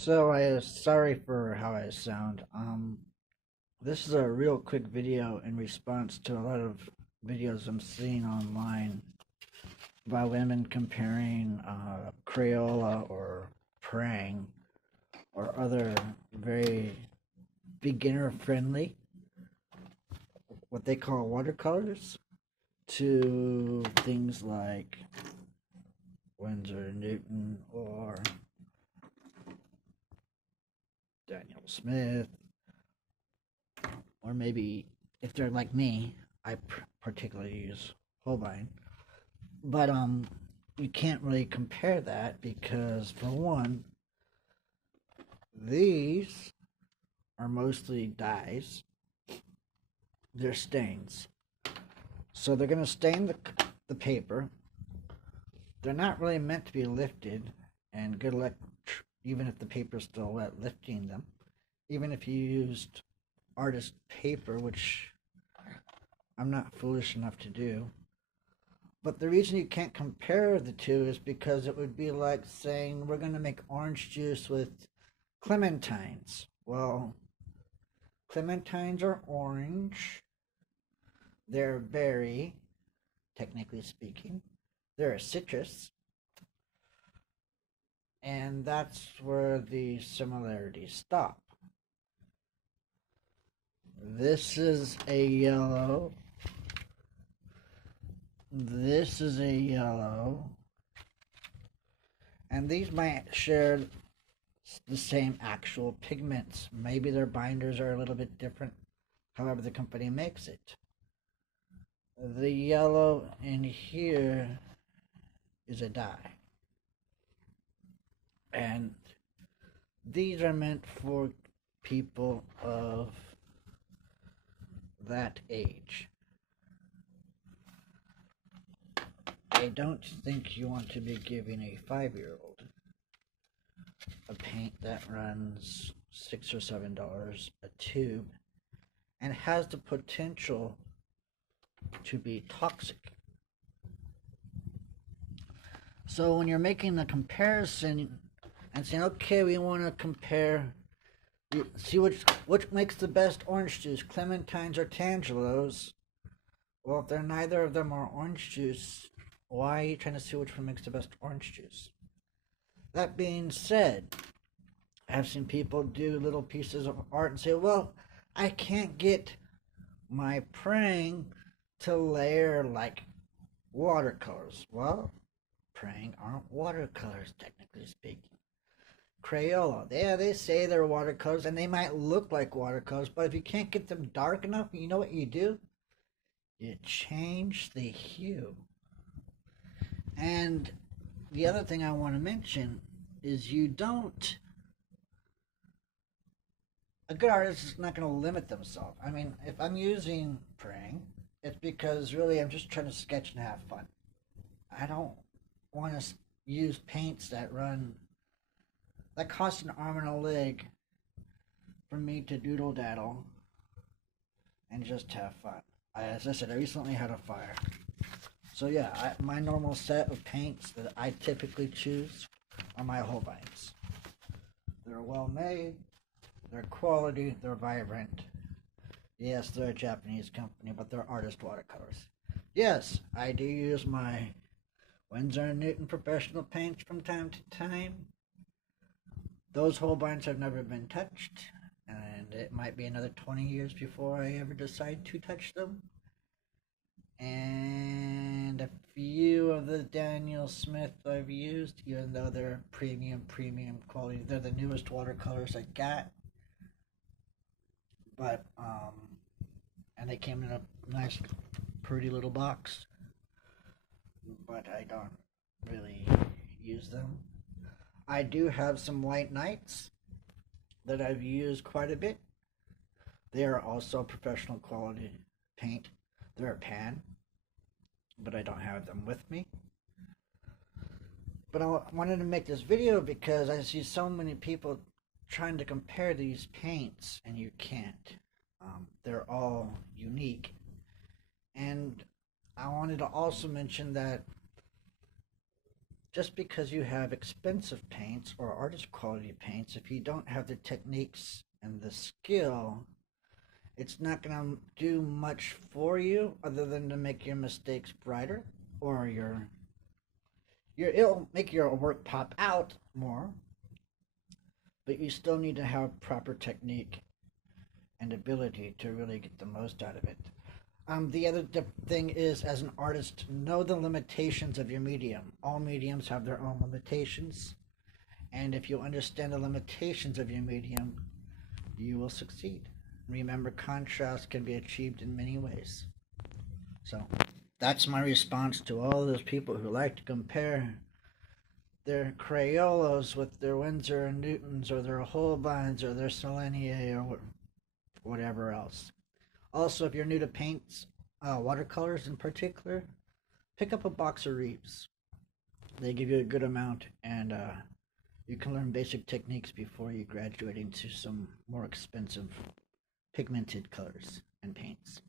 So sorry for how I sound. This is a real quick video in response to a lot of videos I'm seeing online by women comparing Crayola or Prang or other very beginner friendly, what they call watercolors, to things like Winsor Newton or Daniel Smith, or maybe if they're like me, I particularly use Holbein. But you can't really compare that because, for one, these are mostly dyes. They're stains, so they're gonna stain the paper. They're not really meant to be lifted, and good luck, even if the paper's still wet, lifting them. Even if you used artist paper, which I'm not foolish enough to do. But the reason you can't compare the two is because it would be like saying we're going to make orange juice with clementines. Well, clementines are orange. They're a berry, technically speaking. They're a citrus. And that's where the similarities stop. This is a yellow. This is a yellow. And these might share the same actual pigments. Maybe their binders are a little bit different, however the company makes it. The yellow in here is a dye. And these are meant for people of that age. I don't think you want to be giving a 5-year-old a paint that runs $6 or $7 a tube and has the potential to be toxic. So when you're making a comparison and saying, okay, we want to compare, see which makes the best orange juice, Clementines or Tangelos. Well, if they're neither of them are orange juice, why are you trying to see which one makes the best orange juice? That being said, I've seen people do little pieces of art and say, well, I can't get my Prang to layer like watercolors. Well, Prang aren't watercolors, technically speaking. Crayola, yeah, they say they're watercolors, and they might look like watercolors, but if you can't get them dark enough, you know what you do? You change the hue. And the other thing I want to mention is a good artist is not going to limit themselves. I mean, if I'm using Prang, it's because really I'm just trying to sketch and have fun. I don't want to use paints that cost an arm and a leg for me to doodle daddle and just have fun. As I said, I recently had a fire. So yeah, my normal set of paints that I typically choose are my Holbeins. They're well made, they're quality, they're vibrant. Yes, they're a Japanese company, but they're artist watercolors. Yes, I do use my Winsor & Newton professional paints from time to time. Those Holbeins have never been touched, and it might be another 20 years before I ever decide to touch them. And a few of the Daniel Smith I've used, even though they're premium quality. They're the newest watercolors I got. But, and they came in a nice, pretty little box. But I don't really use them. I do have some White Knights that I've used quite a bit. They are also professional quality paint. They're a pan, but I don't have them with me. But I wanted to make this video because I see so many people trying to compare these paints, and you can't. They're all unique. And I wanted to also mention that just because you have expensive paints or artist quality paints, if you don't have the techniques and the skill, it's not going to do much for you other than to make your mistakes brighter, or it'll make your work pop out more, but you still need to have proper technique and ability to really get the most out of it. The other thing is, as an artist, know the limitations of your medium. All mediums have their own limitations, and if you understand the limitations of your medium, you will succeed. Remember, contrast can be achieved in many ways. So, that's my response to all those people who like to compare their Crayolas with their Winsor and Newtons, or their Holbeins, or their Selenier, or whatever else. Also, if you're new to paints, watercolors in particular, pick up a box of Reeves. They give you a good amount, and you can learn basic techniques before you graduate into some more expensive pigmented colors and paints.